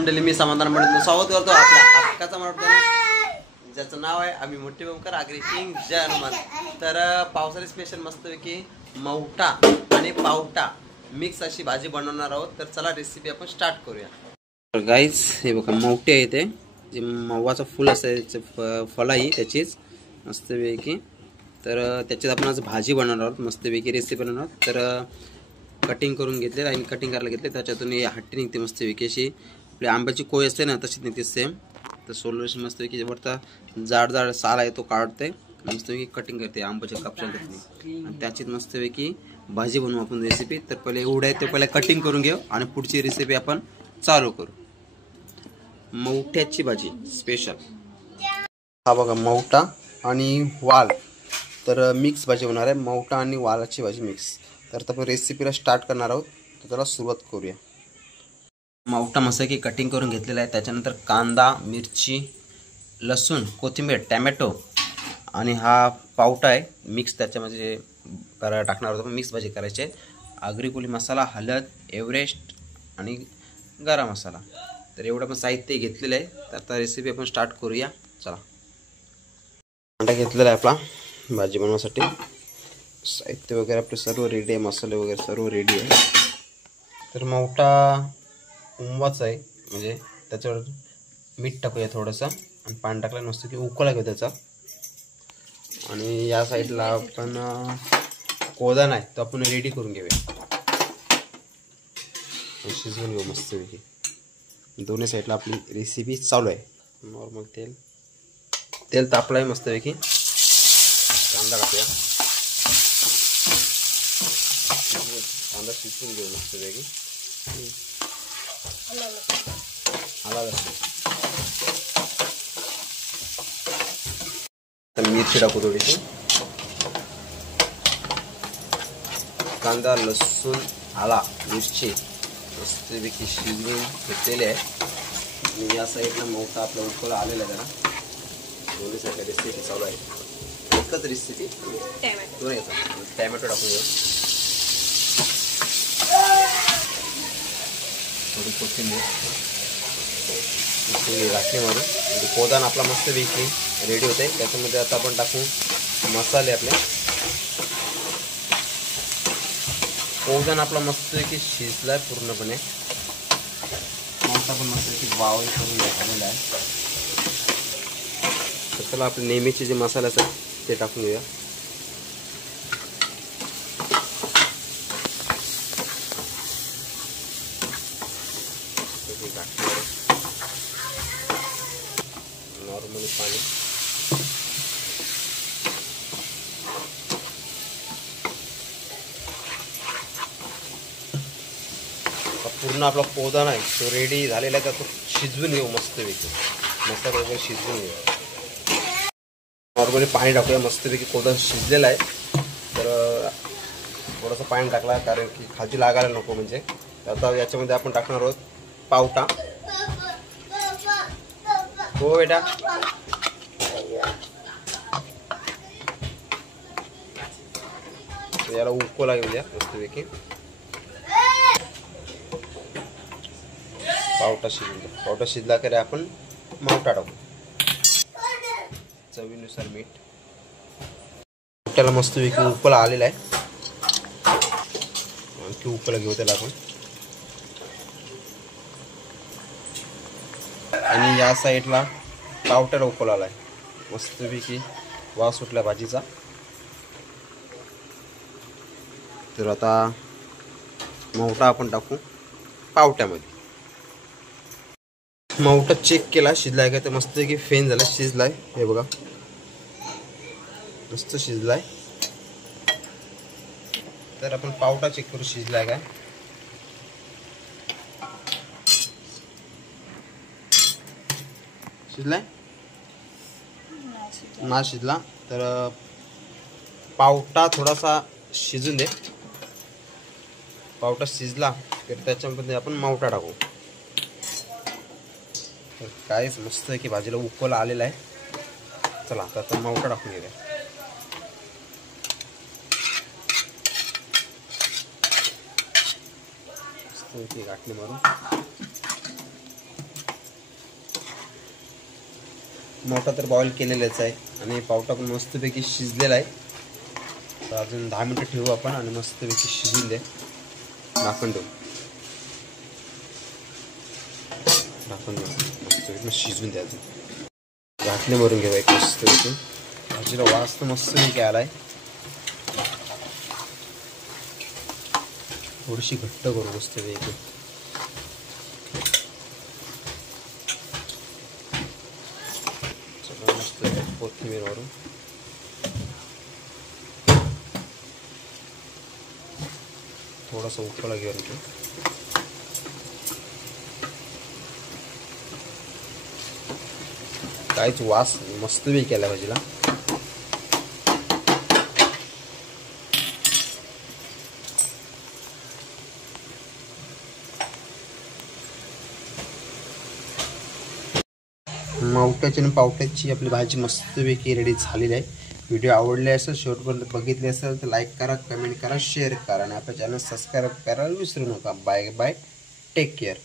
मंडळी, मी समाधान पंडित स्वागत करतो आपल्या हक्काचा मराठी ज्याचं नाव आहे आम्ही मोठे ओमकार आगरी किंग जय हनुमान. तर पावसाळी स्पेशल मस्तपैकी मौटा आणि पावटा मिक्स अशी भाजी बनवणार आहोत. तर चला रेसिपी आपण स्टार्ट करूया. तर गाईज हे बघा मौटे आहे ते जे मवाचं फुल असतं फळ आहे त्याचीच मस्तपैकी. तर त्याच्यात आपण आज भाजी बनवणार आहोत, मस्तपैकी रेसिपी बनवणार आहोत. तर कटिंग करून घेतले आणि कटिंग करायला घेतले त्याच्यातून हट्टी निघते मस्तपैकी अशी आपली आंब्याची कोय असते ना तशी निघते सेम. तर सोल्यूशन मस्तपैकी वरता जाड जाड साल आहे तो काढते मस्तपैकी कटिंग करते आंब्याच्या कापशाला आणि त्याचीच मस्तपैकी भाजी बनवू आपण रेसिपी. तर पहिले एवढं आहे ते पहिले कटिंग करून घेऊ आणि पुढची रेसिपी आपण चालू करू. मौठ्याची भाजी स्पेशल. हा बघा मौठा आणि वाल, तर मिक्स भाजी होणार आहे. मौठा आणि वालाची भाजी मिक्स. तर आपण रेसिपीला स्टार्ट करणार आहोत, तर त्याला सुरुवात करूया. मौठा मसाला कटिंग करून घेतलेला आहे. त्याच्यानंतर कांदा, मिरची, लसूण, कोथिंबीर, टॅमॅटो आणि हा पावटा आहे मिक्स त्याच्यामध्ये टाकणार आहोत. मिक्स भाजी करायची आहे. आगरी कोळी मसाला, हळद, एव्हरेस्ट आणि गरम मसाला. तर एवढं पण साहित्य घेतलेलं आहे. तर आता रेसिपी आपण स्टार्ट करूया. चला. कांदा घेतलेला आहे आपला भाजी बनवण्यासाठी. साहित्य वगैरे आपले सर्व रेडी आहे, मसाले वगैरे सर्व रेडी आहे. तर मौठा उंबाचा आहे म्हणजे त्याच्यावर मीठ टाकूया थोडंसं आणि पाणी टाकलं नसतं की उकळा घेऊ त्याचा. आणि या साईडला आपण कोदान आहे तो आपण रेडी करून घेऊया, शिजवून घेऊ मस्तपैकी. दोन्ही साईडला आपली रेसिपी चालू आहे. नॉर्मल तेल तापलं आहे मस्तपैकी. कांदा टाकूया, कांदा शिजवून घेऊ मस्तपैकी. आला लसूण, तर मिरची टाकू थोडीशी. कांदा, लसूण, आला, मिरची मस्तपैकी शिजवून घेतलेले आहे. या साईडला मौठा आपला उकळा आलेला आहे. त्याला दोन्ही साईडला रेसिपी चालू आहे. एकच रेसिपी दोन याचा टॅमॅटो टाकून घेऊ, थोडी कोथिंबीर घातली मारून म्हणजे कोदान आपला मस्तपैकी रेडी होत आहे. त्याच्यामध्ये आता आपण टाकू मसाले आपले. कोदान आपला मस्तपैकी शिजला आहे पूर्णपणे. मस्त आपण मस्तपैकी वाव करून झालेला आहे. तर चला आपले नेहमीचे जे मसाले असतात ते टाकून घेऊया. नॉर्मली पाणी, पूर्ण आपला कोदान आहे तो रेडी झालेला आहे. तो शिजवून घेऊ मस्तपैकी. मसाला वगैरे शिजवून घेऊ. नॉर्मली पाणी टाकूया मस्तपैकी. कोदान शिजलेला आहे तर थोडंसं पाणी टाकला कारण की खालची लागायला नको म्हणजे. आता याच्यामध्ये आपण टाकणार आहोत पावटा. हो बेटा, याला उकळा घेऊया मस्तपैकी. पावटा शिजला की आपण मौठा टाकू. चवीनुसार मीठ. त्याला मस्तपैकी उकळा आलेला आहे. आणखी उकळा घेऊ त्याला आपण. आणि या साईडला पावट्याला उकळा आला आहे मस्तपैकी. वास सुटला भाजीचा. तर आता मौठा आपण टाकू पावट्यामध्ये. मौठा चेक केला शिजलाय का तर मस्तपैकी फेन झाला, शिजलाय. हे बघा मस्त शिजलाय. तर आपण पावटा चेक करू शिजलाय काय. शिजलाय ना शिजला तर पावटा थोडासा शिजून दे. पावटा शिजला तर त्याच्यामध्ये आपण मौठा टाकू. तर काय मस्त की भाजीला उकळा आलेला आहे. चला आता मौठा टाकून घेऊया. मस्त गाठली मारून मोठा तर बॉईल केलेलाच आहे आणि पावटा पण मस्तपैकी शिजलेला आहे. तर अजून 10 मिनटं ठेवू आपण आणि मस्तपैकी शिजून दे. झाकण ठेवू, झाकण ठेवू, मस्तपैकी शिजून द्या. अजून घाटले भरून घेऊ एक मस्तपैकी. भाजीला वास तर मस्तपैकी आलाय. थोडीशी घट्ट करू मस्तपैकी. मस्त कोथिंबीर वरून थोडासा उकळा घेऊन घेऊ. काहीच वास मस्तपैकी केला भाजीला. मावट्याची आणि पावट्याची आपली भाजी मस्तपैकी रेडी झालेली आहे. व्हिडिओ आवडले असेल, शेवटपर्यंत बघितले असेल तर लाईक करा, कमेंट करा, शेअर करा आणि आपल्या चॅनल सबस्क्राईब करायला विसरू नका. Bye bye, take care.